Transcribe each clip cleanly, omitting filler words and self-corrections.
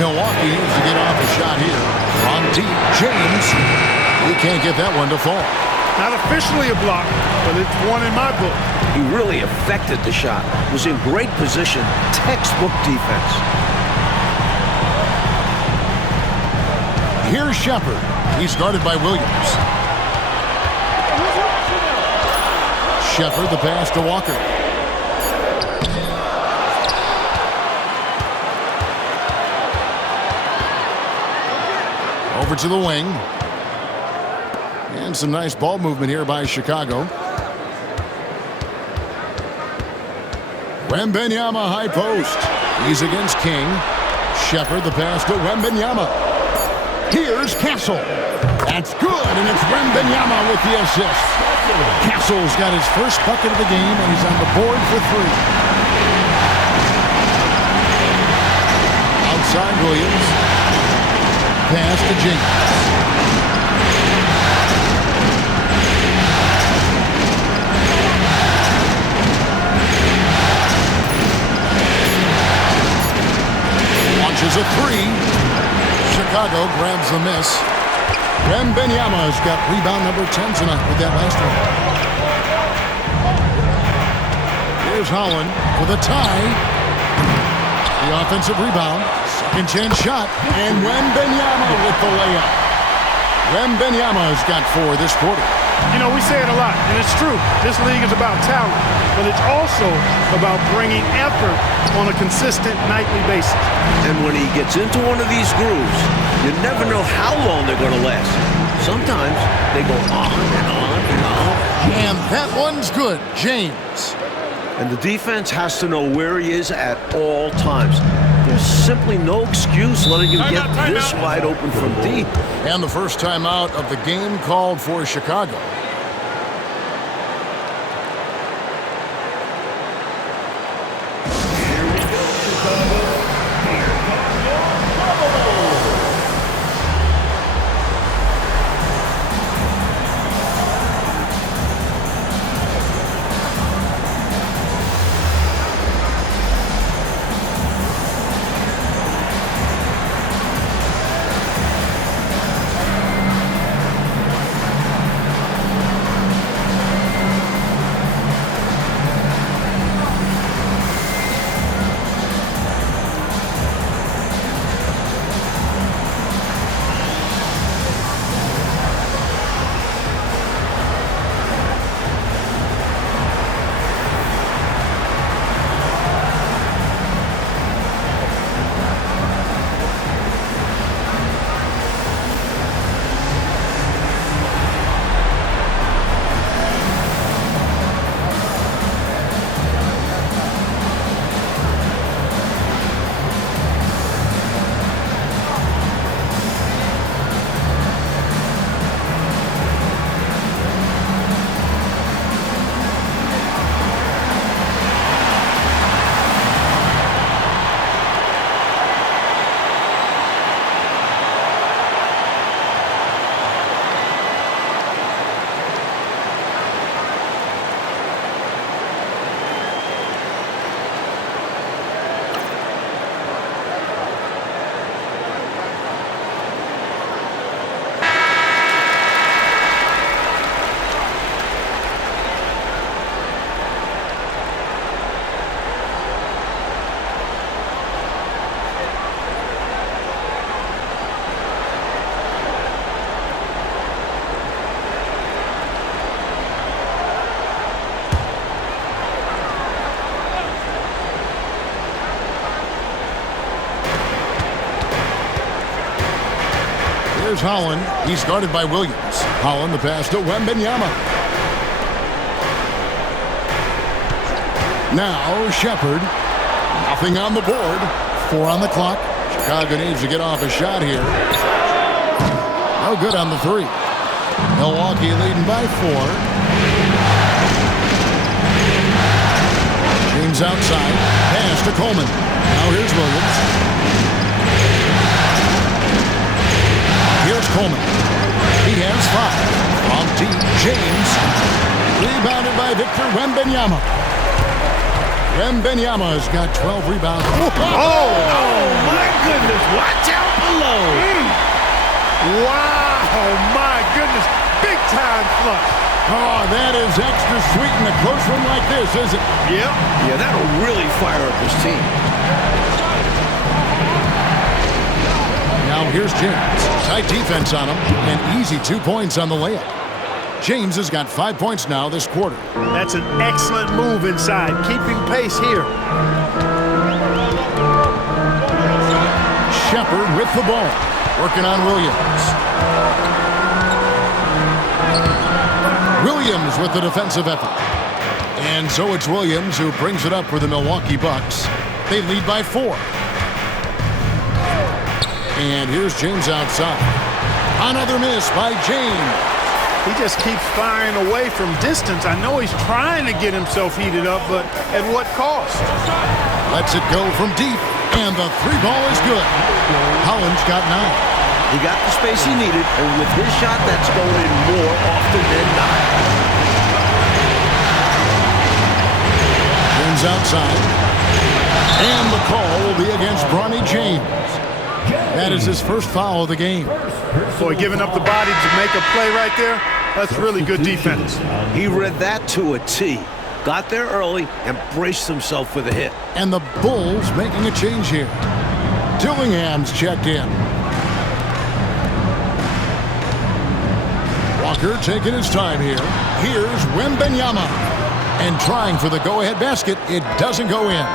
Milwaukee needs to get off a shot here. From deep, James. He can't get that one to fall. Not officially a block, but it's one in my book. He really affected the shot. Was in great position. Textbook defense. Here's Shepard. He's guarded by Williams. Shepard, the pass to Walker. Over to the wing. And some nice ball movement here by Chicago. Wembanyama high post. He's against King. Shepard, the pass to Wembanyama. Here's Castle. That's good, and it's Wembanyama with the assist. Castle's got his first bucket of the game, and he's on the board for 3. Outside Williams. Pass to James. Launches a 3. Chicago grabs the miss. Wembanyama's got rebound number 10 tonight with that last one. Here's Holland with a tie. The offensive rebound. Second chance shot. And Wembanyama with the layup. Wembanyama's got 4 this quarter. You know, we say it a lot, and it's true. This league is about talent, but it's also about bringing effort on a consistent nightly basis. And when he gets into one of these grooves, you never know how long they're going to last. Sometimes they go on and on and on. And that one's good, James. And the defense has to know where he is at all times. There's simply no excuse letting him get this wide open from deep. And the first timeout of the game called for Chicago. Here's Holland. He's guarded by Williams. Holland, the pass to Wembanyama. Now Shepard. Nothing on the board. 4 on the clock. Chicago needs to get off a shot here. No good on the 3. Milwaukee leading by 4. James outside. Pass to Coleman. Now here's Williams. Here's Coleman. He has 5. From deep, James. Rebounded by Victor Wembanyama. Wembanyama's got 12 rebounds. Oh, my goodness, watch out below. Wow, my goodness. Big time flush. Oh, that is extra sweet in a close one like this, isn't it? Yep. Yeah, that'll really fire up his team. Now here's James. Tight defense on him, and easy 2 points on the layup. James has got 5 points now this quarter. That's an excellent move inside, keeping pace here. Shepard with the ball, working on Williams. Williams with the defensive effort. And so it's Williams who brings it up for the Milwaukee Bucks. They lead by 4. And here's James outside. Another miss by James. He just keeps firing away from distance. I know he's trying to get himself heated up, but at what cost? Lets it go from deep, and the 3 ball is good. Holland's got 9. He got the space he needed, and with his shot, that's going in more often than not. James outside. And the call will be against Bronny James. That is his first foul of the game. Boy, giving up the body to make a play right there, that's really good defense. He read that to a T. Got there early and braced himself for the hit. And the Bulls making a change here. Dillingham's checked in. Walker taking his time here. Here's Wembanyama. And trying for the go-ahead basket. It doesn't go in.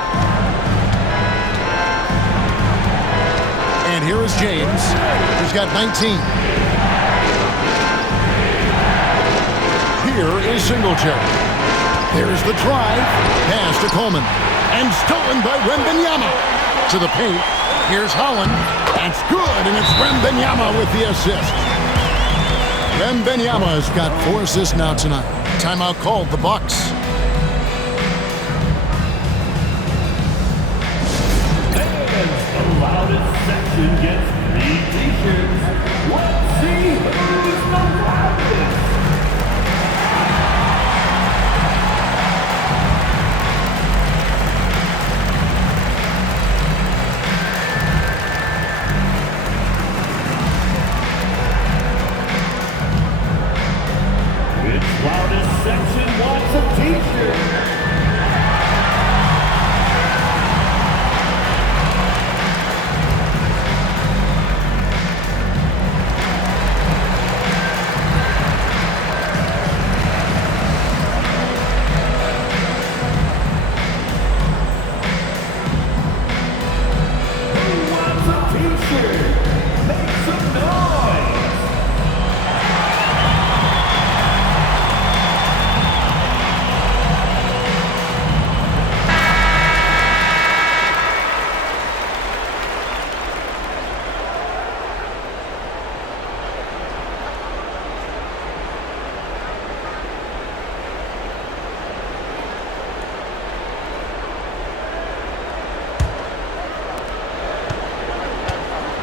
And here is James. He's got 19. Here is Singletary. There's the drive. Pass to Coleman. And stolen by Wembanyama. To the paint. Here's Holland. That's good, and it's Wembanyama with the assist. Wembanyama has got 4 assists now tonight. Timeout called the Bucks. The loudest section gets 3 t-shirts. Let's see who's the loudest. Which loudest section wants a t-shirt?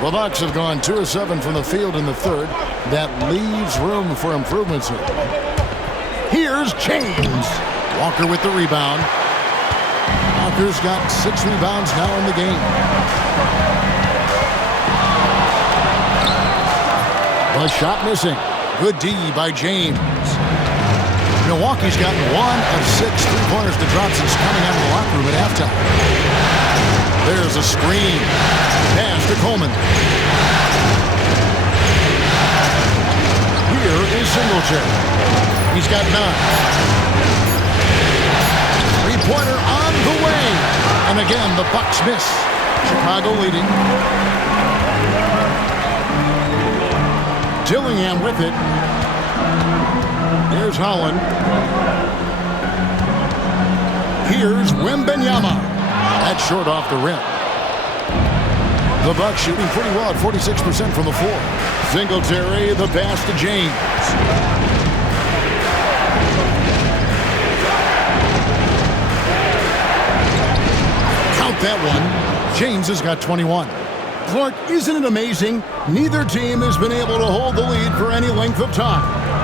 The Bucks have gone 2 of 7 from the field in the third. That leaves room for improvements here. Here's James. Walker with the rebound. Walker's got 6 rebounds now in the game. The shot missing. Good D by James. Milwaukee's gotten 1 of 6 3-pointers to drop since coming out of the locker room at halftime. There's a screen. Pass to Coleman. Here is Singletary. He's got 9. 3-pointer on the way. And again, the Bucks miss. Chicago leading. Dillingham with it. Here's Holland. Here's Wembanyama. That's short off the rim. The Bucks shooting pretty well at 46% from the floor. Singletary, the pass to James. Count that one. James has got 21. Clark, isn't it amazing? Neither team has been able to hold the lead for any length of time.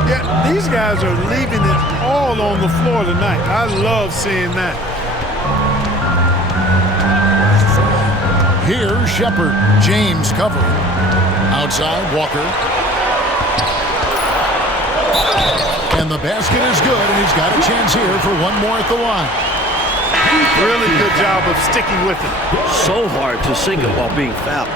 Yeah, these guys are leaving it all on the floor tonight. I love seeing that. Here's Shepard. James covering. Outside, Walker. And the basket is good, and he's got a chance here for one more at the line. Really good job of sticking with it. So hard to sink it while being fouled.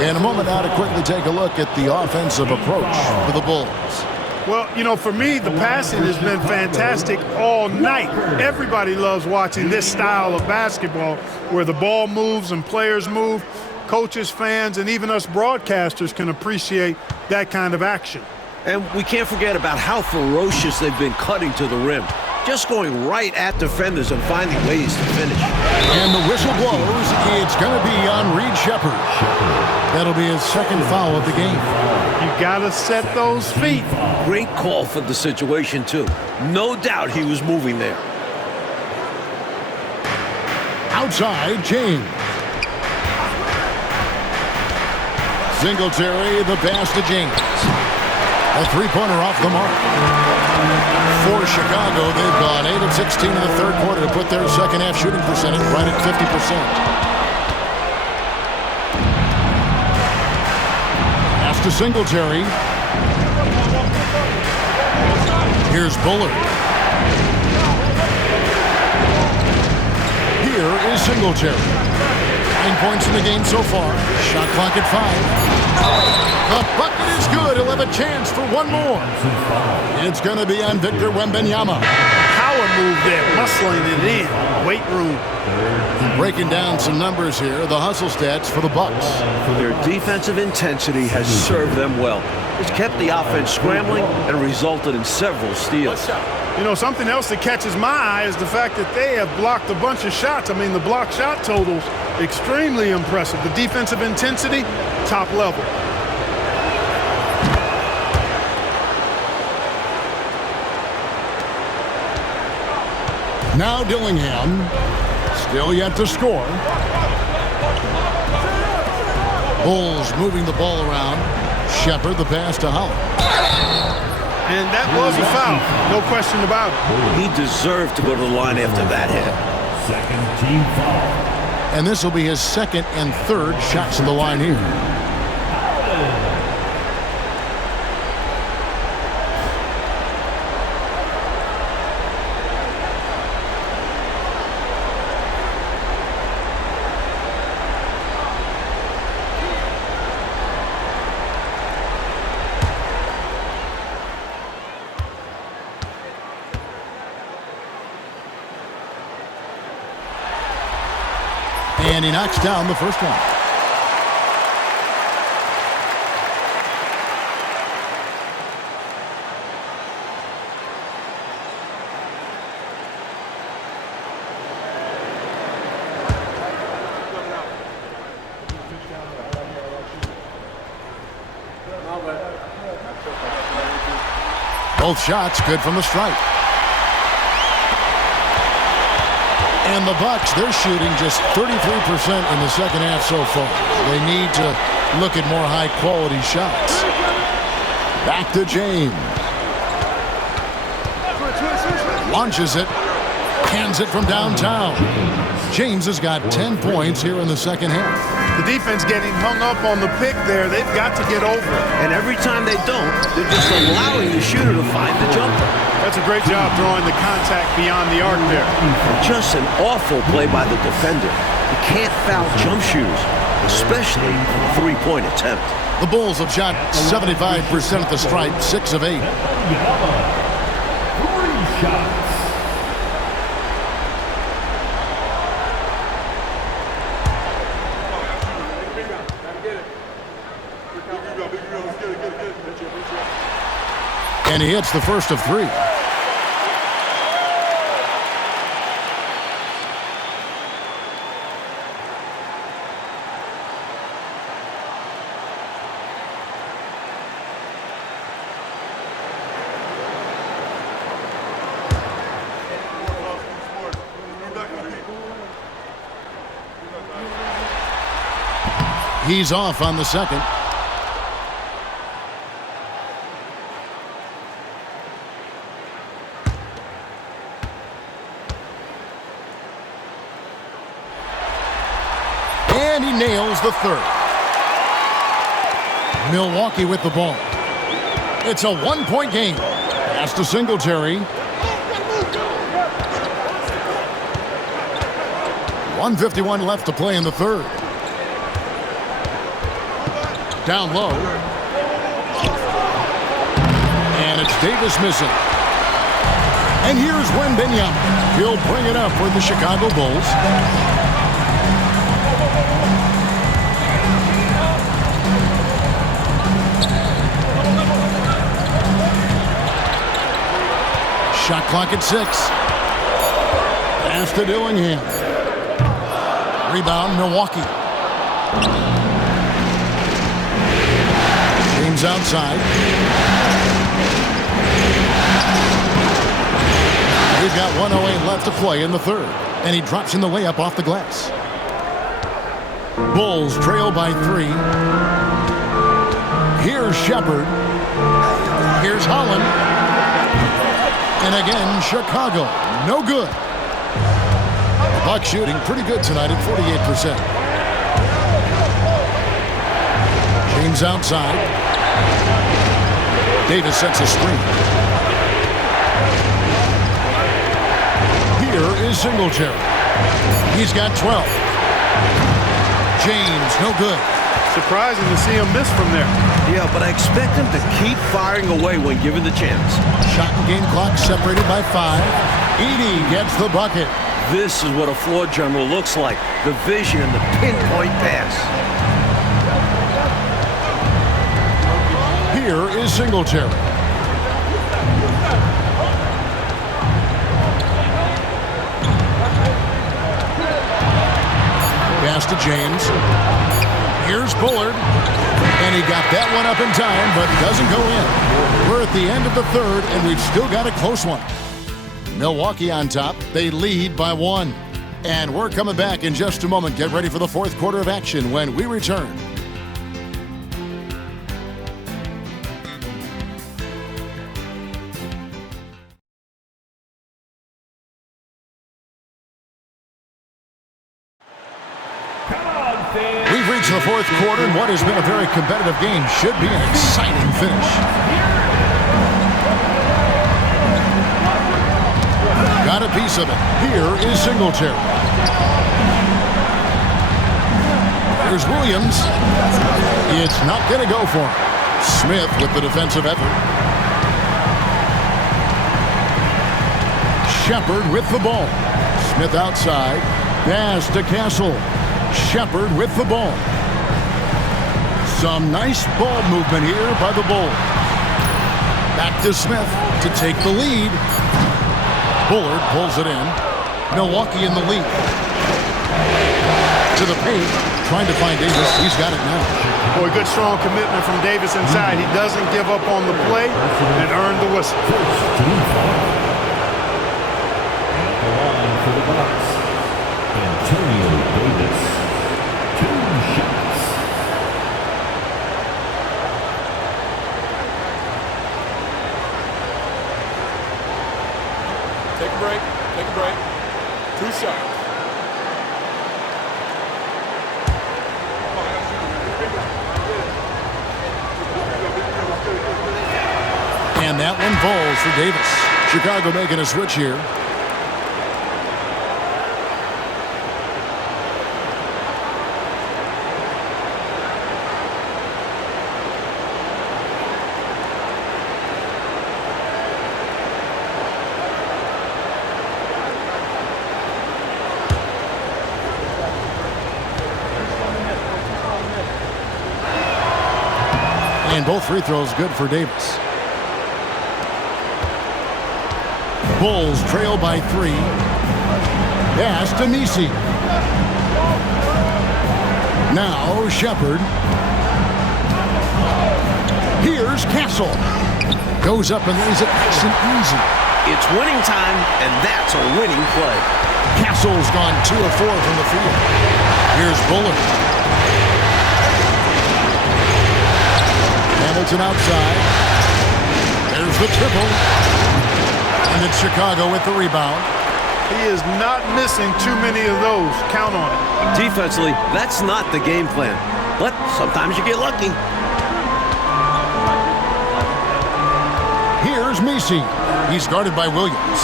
In a moment now to quickly take a look at the offensive approach for the Bulls. Well, you know, for me, the passing has been fantastic all night. Everybody loves watching this style of basketball where the ball moves and players move. Coaches, fans, and even us broadcasters can appreciate that kind of action. And we can't forget about how ferocious they've been cutting to the rim. Just going right at defenders and finding ways to finish. And the whistle blows. It's going to be on Reed Shepard. That'll be his second foul of the game. You got to set those feet. Great call for the situation, too. No doubt he was moving there. Outside, James. Singletary, the pass to James. A three-pointer off the mark. For Chicago, they've gone 8 of 16 in the third quarter to put their second-half shooting percentage right at 50%. Pass to Singletary. Here's Bullard. Here is Singletary. 9 points in the game so far. Shot clock at 5. The bucket is good. He'll have a chance for one more. It's going to be on Victor Wembanyama. Power move there, muscling it in. Weight room. Breaking down some numbers here, the hustle stats for the Bucks. Their defensive intensity has served them well. It's kept the offense scrambling and resulted in several steals. You know, something else that catches my eye is the fact that they have blocked a bunch of shots. I mean, the block shot totals, extremely impressive. The defensive intensity, top level. Now Dillingham, still yet to score. Bulls moving the ball around. Shepard, the pass to Holland. And that was a foul, no question about it. He deserved to go to the line after that hit. Second team foul. And this will be his second and third shots in the line here. And he knocks down the first one. Both shots good from the stripe. And the Bucks, they're shooting just 33% in the second half so far. They need to look at more high-quality shots. Back to James. Launches it. Hands it from downtown. James has got 10 points here in the second half. The defense getting hung up on the pick there. They've got to get over it. And every time they don't, they're just allowing the shooter to find the jumper. That's a great job drawing the contact beyond the arc there. Just an awful play by the defender. You can't foul jump shooters, especially on a three-point attempt. The Bulls have shot 75% at the stripe, 6 of 8. 3 shots. And he hits the first of 3. He's off on the second. He nails the third. Milwaukee with the ball. It's a one-point game. Pass to Singletary. 1:51 left to play in the third. Down low. And it's Davis missing. And here's Wembanyama. He'll bring it up for the Chicago Bulls. Shot clock at 6. Pass to Dillingham. Rebound, Milwaukee. James outside. We've got 1:08 left to play in the third. And he drops in the layup off the glass. Bulls trail by 3. Here's Shepard. Here's Holland. And again, Chicago. No good. The Bucks shooting pretty good tonight at 48%. James outside. Davis sets a screen. Here is Singletary. He's got 12. James, no good. Surprising to see him miss from there. Yeah, but I expect him to keep firing away when given the chance. Shot and game clock separated by 5. Edey gets the bucket. This is what a floor general looks like. The vision and the pinpoint pass. Here is Singletary. Pass to James. Here's Bullard. And he got that one up in time, but doesn't go in. We're at the end of the third, and we've still got a close one. Milwaukee on top. They lead by 1. And we're coming back in just a moment. Get ready for the fourth quarter of action when we return. We've reached the fourth quarter, and what has been a very competitive game should be an exciting finish. Got a piece of it. Here is Singletary. Here's Williams. It's not going to go for him. Smith with the defensive effort. Shepard with the ball. Smith outside. Pass to Castle. Shepard with the ball. Some nice ball movement here by the Bulls. Back to Smith to take the lead. Bullard pulls it in. Milwaukee in the lead. To the paint, trying to find Davis. He's got it now. Boy, good strong commitment from Davis inside. He doesn't give up on the play and earned the whistle. The line for the Bucks, Antonio Davis. 2 shots. Take a break. Take a break. 2 shots. And that one falls for Davis. Chicago making a switch here. And both free throws good for Davis. Bulls trail by 3. Pass to Nisi. Now Shepard. Here's Castle. Goes up and lays it nice and easy. It's winning time, and that's a winning play. Castle's gone 2 of 4 from the field. Here's Bullard. Hamilton outside. There's the triple. And it's Chicago with the rebound. He is not missing too many of those. Count on it. Defensively, that's not the game plan. But sometimes you get lucky. Here's Messi. He's guarded by Williams.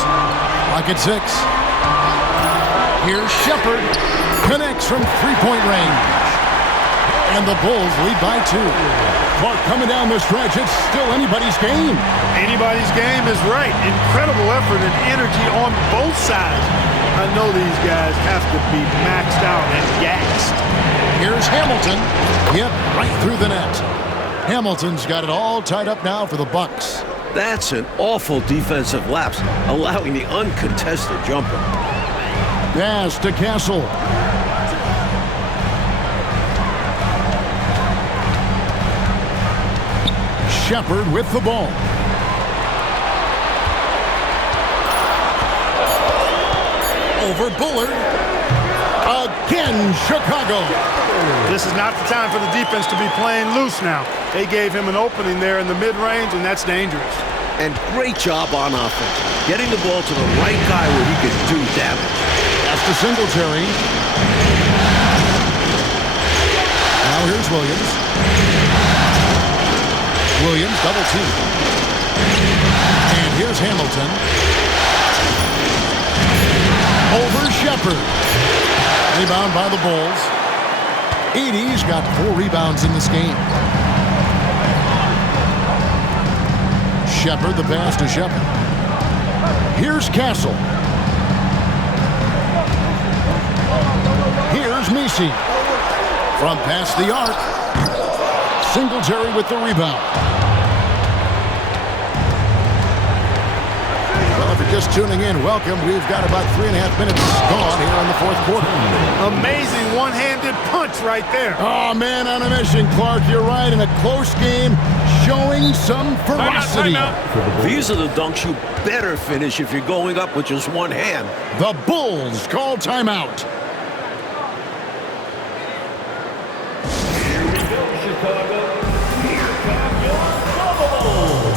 Clock at 6. Here's Shepard. Connects from three-point range. And the Bulls lead by 2. Clark coming down the stretch. It's still anybody's game. Anybody's game is right. Incredible effort and energy on both sides. I know these guys have to be maxed out and gassed. Here's Hamilton. Yep, right through the net. Hamilton's got it all tied up now for the Bucks. That's an awful defensive lapse, allowing the uncontested jumper. Pass to Castle. Shepard with the ball. Over Bullard. Again, Chicago. This is not the time for the defense to be playing loose now. They gave him an opening there in the mid-range, and that's dangerous. And great job on offense, getting the ball to the right guy where he could do damage. That's to Singletary. Now here's Williams. Williams double team. And here's Hamilton. Over Shepard. Rebound by the Bulls. 80's got 4 rebounds in this game. Shepard, the pass to Shepard. Here's Castle. Here's Messi. From past the arc. Singletary with the rebound. Well, if you're just tuning in, welcome. We've got about 3.5 minutes gone here in the fourth quarter. Amazing one-handed punch right there. Oh, man, on a mission, Clark. You're right. In a close game, showing some ferocity. These are the dunks you better finish if you're going up with just one hand. The Bulls call timeout. Here we go, Chicago. Here come your Bulls.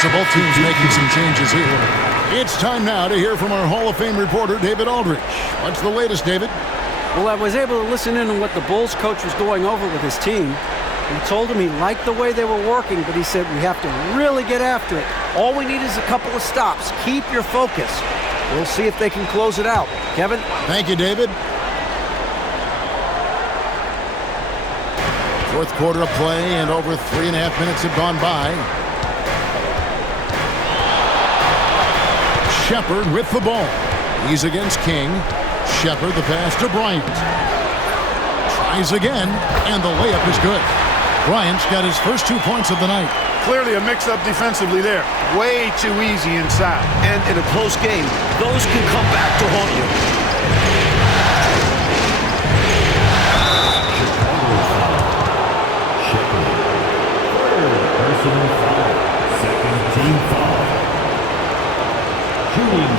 So both teams making some changes here. It's time now to hear from our Hall of Fame reporter, David Aldrich. What's the latest, David? Well, I was able to listen in on what the Bulls coach was going over with his team. He told him he liked the way they were working, but he said we have to really get after it. All we need is a couple of stops. Keep your focus. We'll see if they can close it out. Kevin? Thank you, David. Fourth quarter of play, and over 3.5 minutes have gone by. Shepard with the ball. He's against King. Shepard, the pass to Bryant. Tries again, and the layup is good. Bryant's got his first 2 points of the night. Clearly a mix-up defensively there. Way too easy inside. And in a close game, those can come back to haunt you. Shepard. Third personal foul. Second team foul. Shooting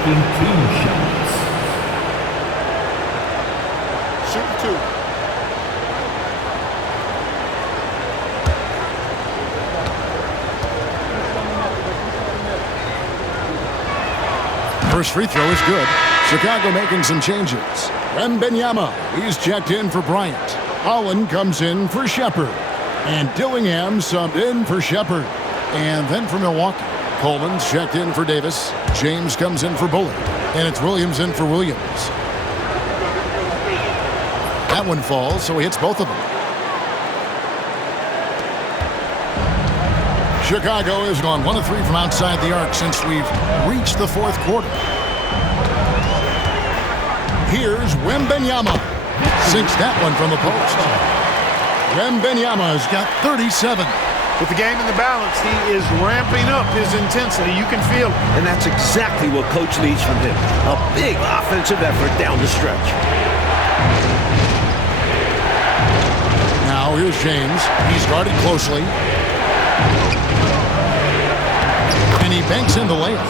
taking team shots. Shooting 2. First free throw is good. Chicago making some changes. Wembanyama, he's checked in for Bryant. Holland comes in for Shepard. And Dillingham subbed in for Shepard. And then for Milwaukee, Coleman's checked in for Davis. James comes in for Bullard. And it's Williams in for Williams. That one falls, so he hits both of them. Chicago has gone 1 of 3 from outside the arc since we've reached the fourth quarter. Here's Wembanyama. Sinks that one from the post. Wembanyama's got 37. With the game in the balance, he is ramping up his intensity. You can feel it. And that's exactly what Coach needs from him. A big offensive effort down the stretch. Now here's James. He's guarded closely. And he banks in the layup.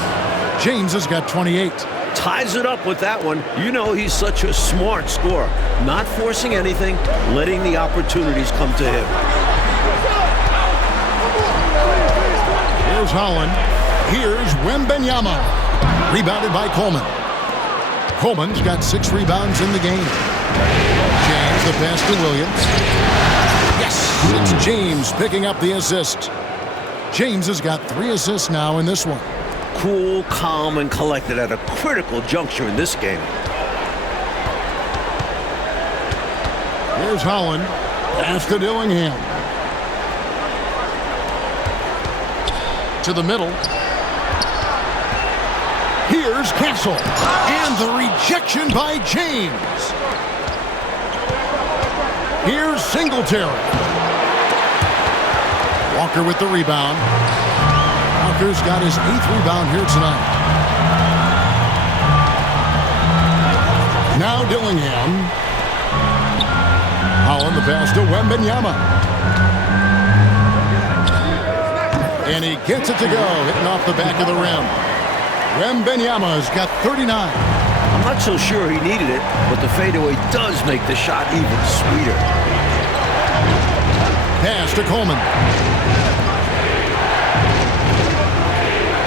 James has got 28. Ties it up with that one. You know he's such a smart scorer. Not forcing anything, letting the opportunities come to him. Here's Holland. Here's Wembanyama. Rebounded by Coleman. Coleman's got 6 rebounds in the game. James, the pass to Williams. Yes, it's James picking up the assist. James has got 3 assists now in this one. Cool, calm, and collected at a critical juncture in this game. Here's Holland. Pass to Dillingham. To the middle. Here's Castle. And the rejection by James. Here's Singletary. Walker with the rebound. Walker's got his 8th rebound here tonight. Now Dillingham. Holland the pass to Wembanyama. And he gets it to go, hitting off the back of the rim. Wembanyama's got 39. I'm not so sure he needed it, but the fadeaway does make the shot even sweeter. Pass to Coleman.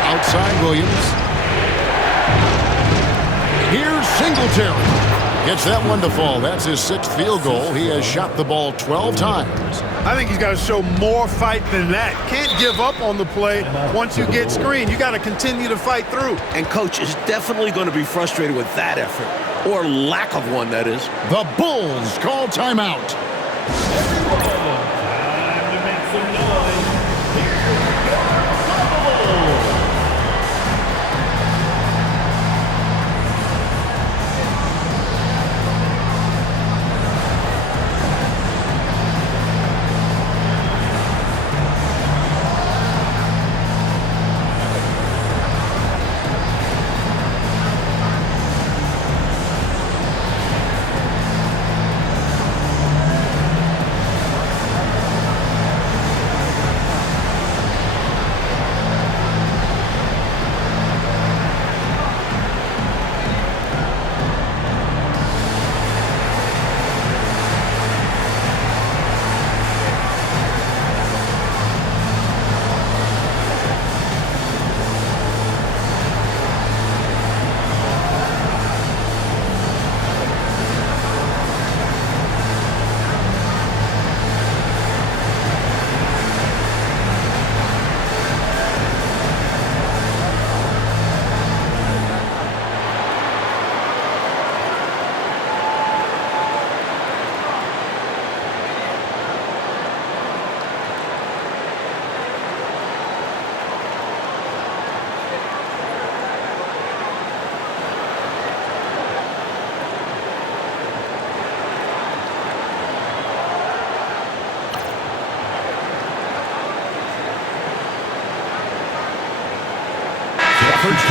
Outside Williams. Here's Singletary. Gets that one to fall. That's his 6th field goal. He has shot the ball 12 times. I think he's got to show more fight than that. Can't give up on the play once you get screened. You got to continue to fight through. And Coach is definitely going to be frustrated with that effort. Or lack of one, that is. The Bulls call timeout. Everyone, time to make some noise. Here's your Bulls.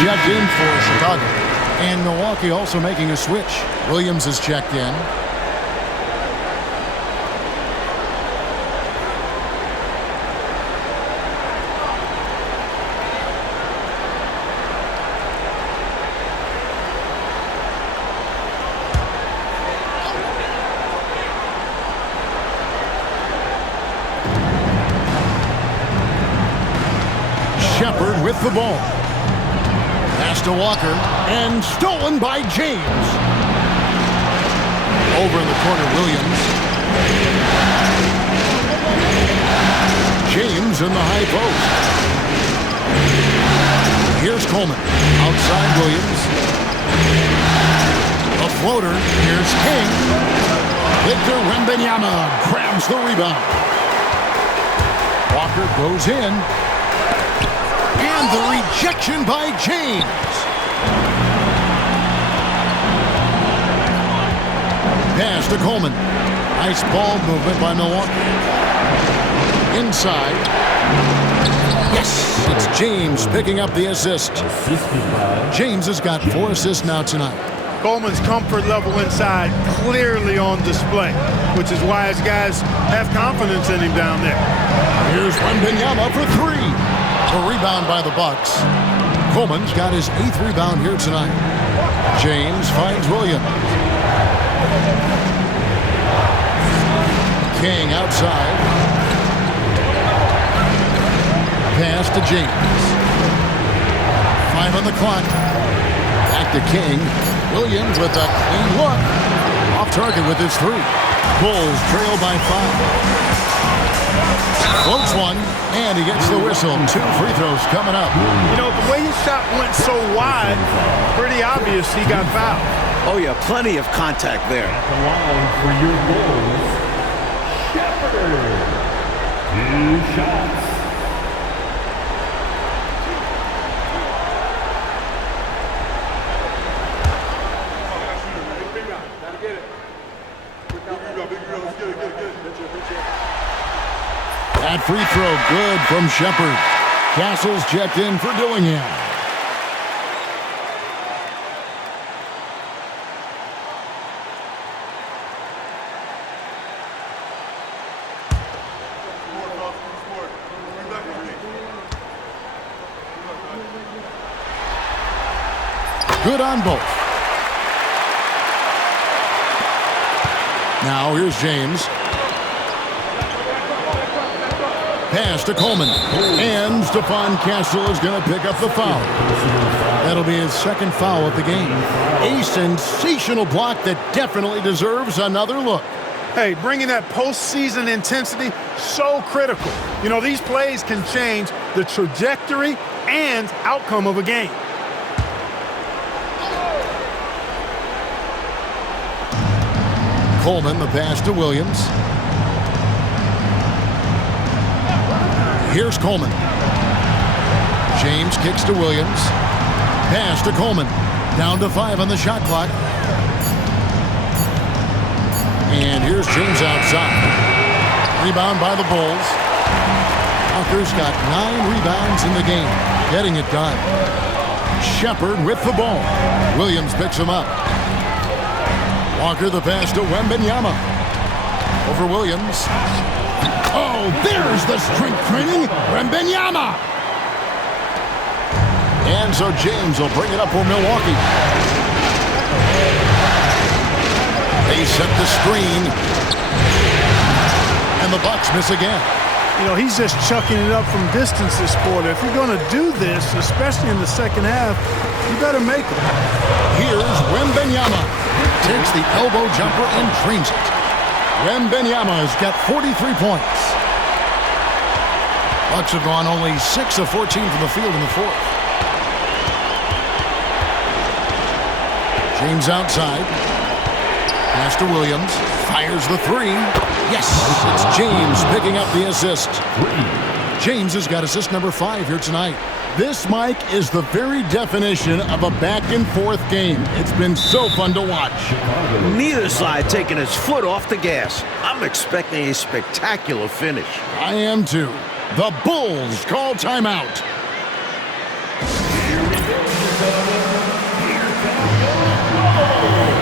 Checked in for Chicago. And Milwaukee also making a switch. Williams is checked in. Shepard with the ball. Pass to Walker, and stolen by James. Over in the corner, Williams. James in the high post. Here's Coleman. Outside Williams. A floater. Here's King. Victor Wembanyama grabs the rebound. Walker goes in. And the rejection by James. Pass to Coleman. Nice ball movement by Milwaukee. Inside. Yes, it's James picking up the assist. James has got 4 assists now tonight. Coleman's comfort level inside clearly on display, which is why his guys have confidence in him down there. Here's Wembanyama for 3. A rebound by the Bucks. Coleman's got his 8th rebound here tonight. James finds Williams. King outside. Pass to James. 5 on the clock. Back to King. Williams with a clean look. Off target with his 3. Bulls trail by 5. Floats one, and he gets the whistle. 2 free throws coming up. You know, the way his shot went so wide, pretty obvious he got fouled. Oh, yeah, plenty of contact there. The line for your Bulls, Shepard. 2 shots. That free throw good from Shepard. Castle's checked in for Dillingham. Good on both. Now here's James. Pass to Coleman. And Stephon Castle is going to pick up the foul. That'll be his 2nd foul of the game. A sensational block that definitely deserves another look. Hey, bringing that postseason intensity, so critical. You know, these plays can change the trajectory and outcome of a game. Coleman, the pass to Williams. Here's Coleman. James kicks to Williams. Pass to Coleman. Down to 5 on the shot clock. And here's James outside. Rebound by the Bulls. Walker's got 9 rebounds in the game. Getting it done. Shepard with the ball. Williams picks him up. Walker the pass to Wembanyama. Over Williams. Oh, there's the strength training. Wembanyama. And so James will bring it up for Milwaukee. They set the screen. And the Bucks miss again. You know, he's just chucking it up from distance this quarter. If you're going to do this, especially in the second half, you better make it. Here's Wembanyama. Takes the elbow jumper and drains it. Wembanyama has got 43 points. Bucks have gone only 6 of 14 from the field in the 4th. James outside. Pass to Williams. Fires the 3. Yes, it's James picking up the assist. James has got assist number 5 here tonight. This, Mike, is the very definition of a back-and-forth game. It's been so fun to watch. Neither side taking its foot off the gas. I'm expecting a spectacular finish. I am too. The Bulls call timeout. Here we go. Here comes your Bulls.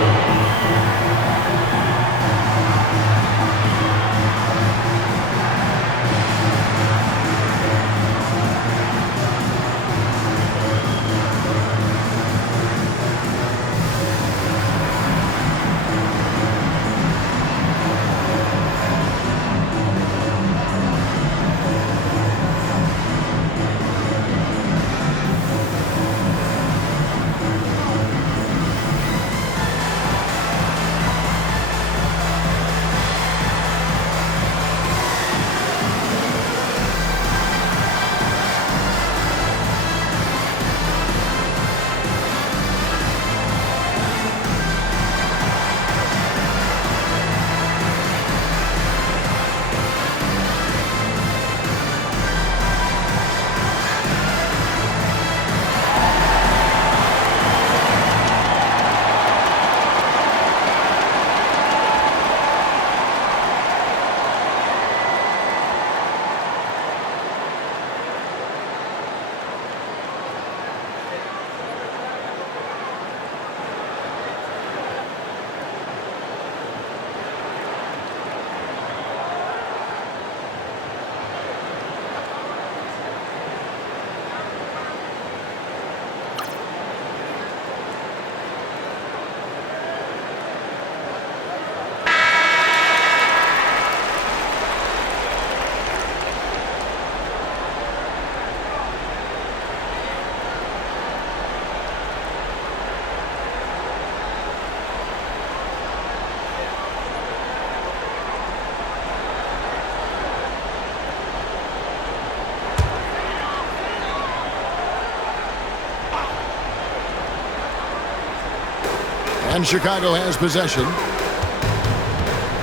And Chicago has possession.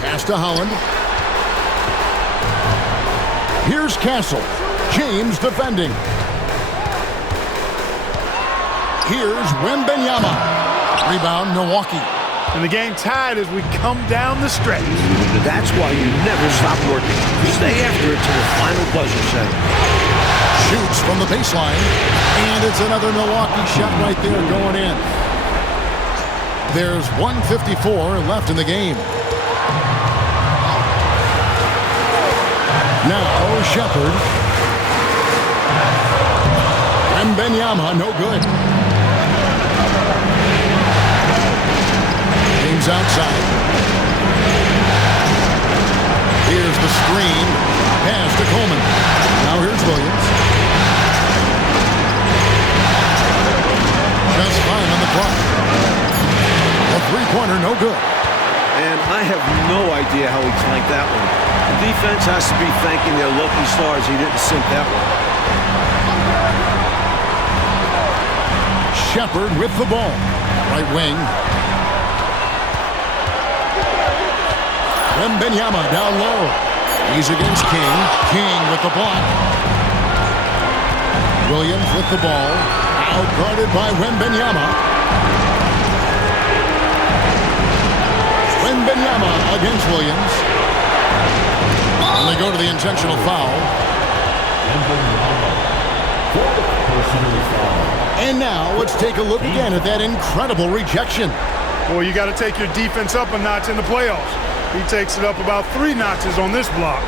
Pass to Holland. Here's Castle. James defending. Here's Wembanyama. Rebound, Milwaukee. And the game tied as we come down the stretch. That's why you never stop working. Stay after it to the final buzzer center. Shoots from the baseline. And it's another Milwaukee shot right there going in. There's 1:54 left in the game. Now Shepard. Wembanyama, no good. James outside. Here's the screen. Pass to Coleman. Now here's Williams. Just fine on the clock. A three-pointer, no good. And I have no idea how he clanked that one. The defense has to be thanking their lucky stars he didn't sink that one. Shepard with the ball. Right wing. Wembanyama down low. He's against King. King with the block. Williams with the ball. Out guarded by Wembanyama. Wembanyama against Williams. And they go to the intentional foul. And now let's take a look again at that incredible rejection. Boy, you got to take your defense up a notch in the playoffs. He takes it up about 3 notches on this block.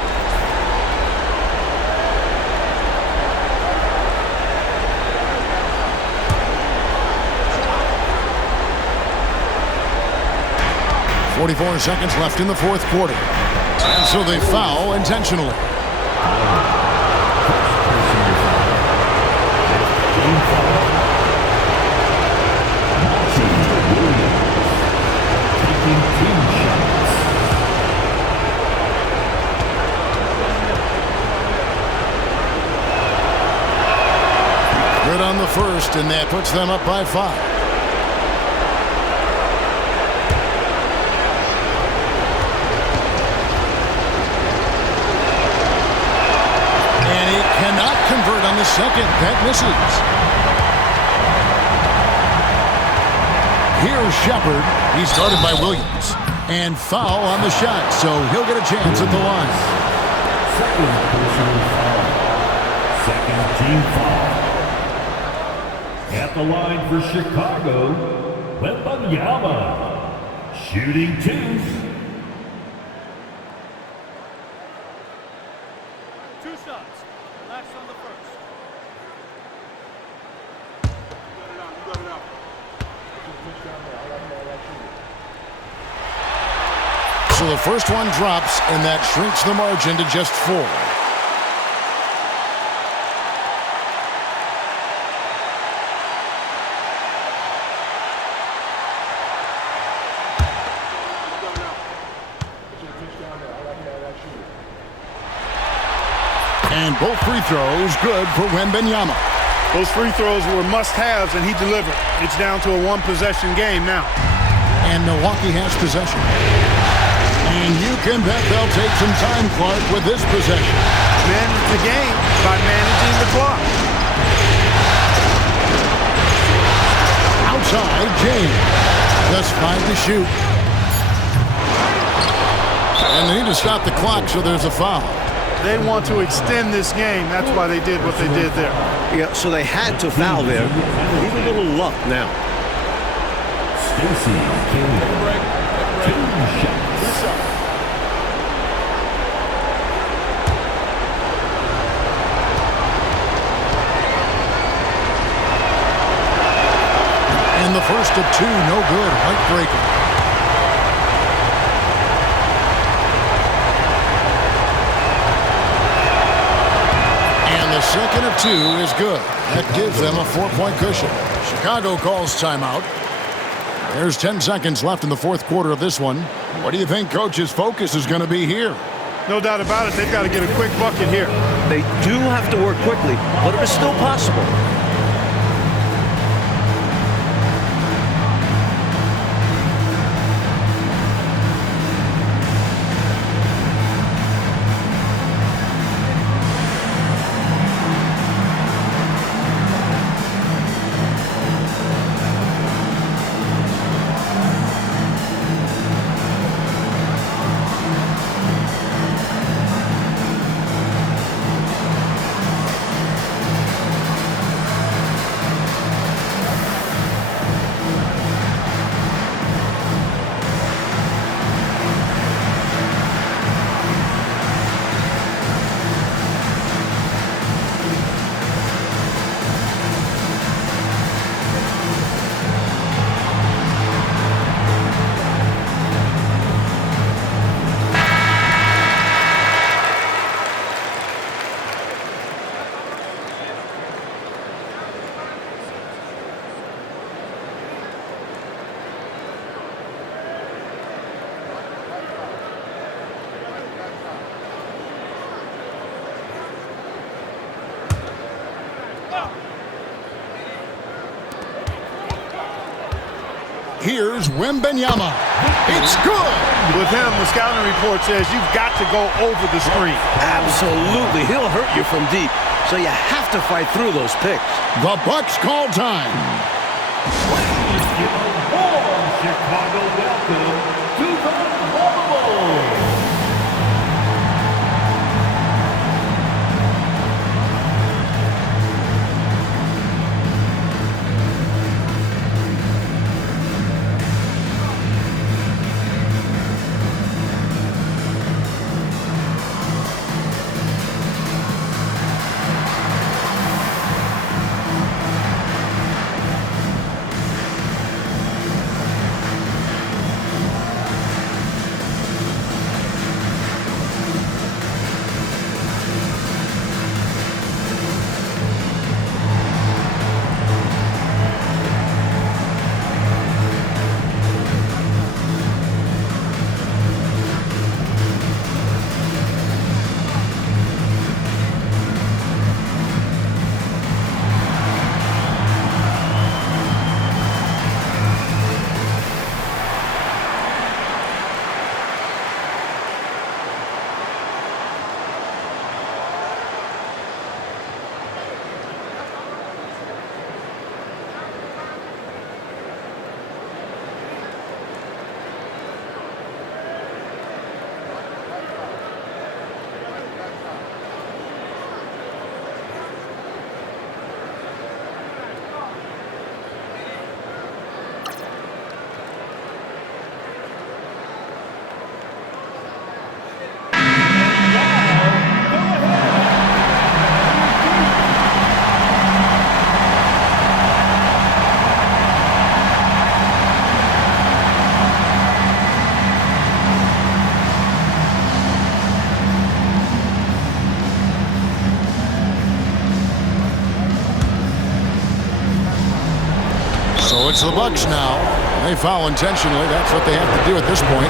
.44 seconds left in the fourth quarter. And so they foul intentionally. Good on the first, and that puts them up by 5. Cannot convert on the second. That misses. Here's Shepard. He's guarded by Williams. And foul on the shot, so he'll get a chance at the line. Second personal foul. Second team foul. At the line for Chicago, Wembanyama. Shooting 2. 2 shots. Last on the first. You got it out. So the first one drops, and that shrinks the margin to just 4. And both free throws good for Wembanyama. Those free throws were must-haves, and he delivered. It's down to a one-possession game now. And Milwaukee has possession. And you can bet they'll take some time, Clark, with this possession. Manage the game by managing the clock. Outside, James. Just 5 to shoot. And they need to stop the clock, so there's a foul. They want to extend this game. That's why they did what they did there. Yeah, so they had to foul there. Need a little luck now. Stacy King. 2 shots. And the first of 2, no good. Heartbreaking. The second of 2 is good. That gives them a 4-point cushion. Chicago calls timeout. There's 10 seconds left in the fourth quarter of this one. What do you think Coach's focus is going to be here? No doubt about it. They've got to get a quick bucket here. They do have to work quickly, but it is still possible. Here's Wembenyama. It's good. With him, the scouting report says you've got to go over the screen. Absolutely. He'll hurt you from deep, so you have to fight through those picks. The Bucks call time. Chicago, welcome to the Bubble. So it's the Bucks now. They foul intentionally. That's what they have to do at this point.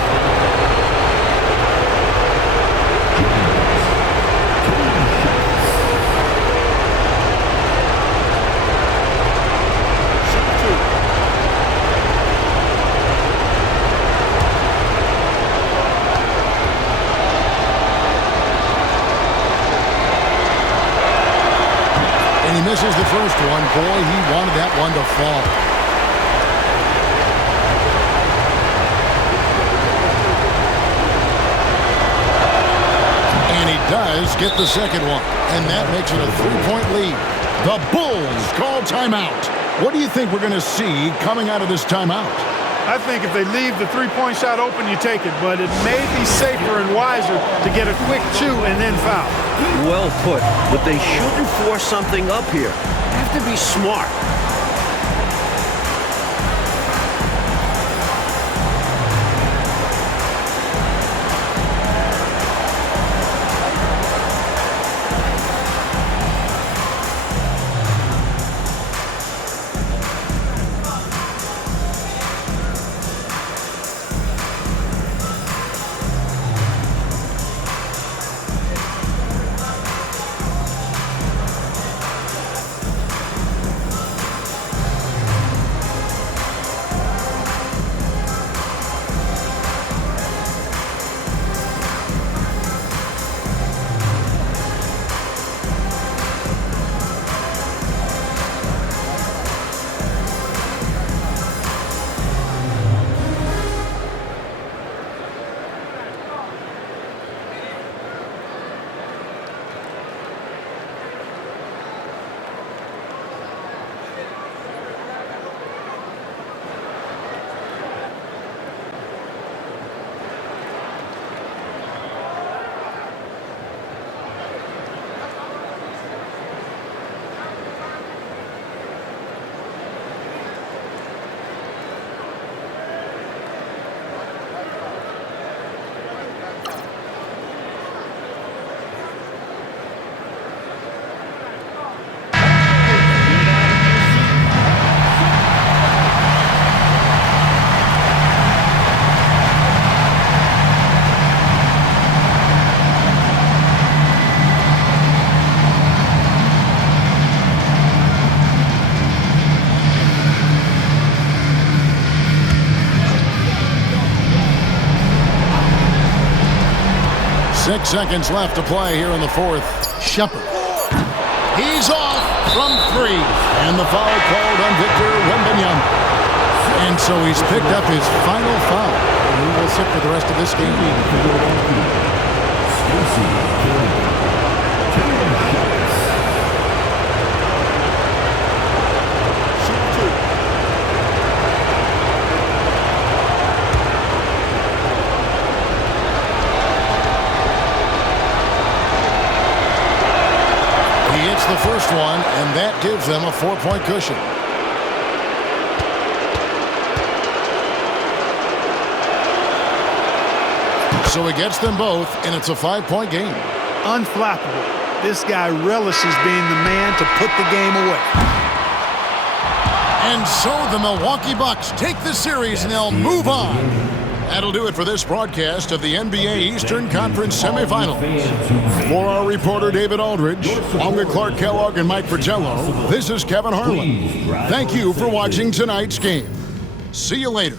And he misses the first one. Boy, he wanted that one to fall. Does get the second one, and that makes it a 3-point lead. The Bulls call timeout. What do you think we're going to see coming out of this timeout? I think if they leave the three-point shot open, you take it, but it may be safer and wiser to get a quick chew and then foul. Well put, but they shouldn't force something up here. They have to be smart. 6 seconds left to play here in the fourth. Shepard. He's off from 3. And the foul called on Victor Wembanyama. And so he's picked up his final foul. And he will sit for the rest of this game. The first one, and that gives them a 4-point cushion. So he gets them both, and it's a 5-point game. Unflappable. This guy relishes being the man to put the game away. And so the Milwaukee Bucks take the series, and they'll move on. That'll do it for this broadcast of the NBA Eastern Conference semifinals. For our reporter David Aldridge, along with Clark Kellogg and Mike Fratello, this is Kevin Harlan. Thank you for watching tonight's game. See you later.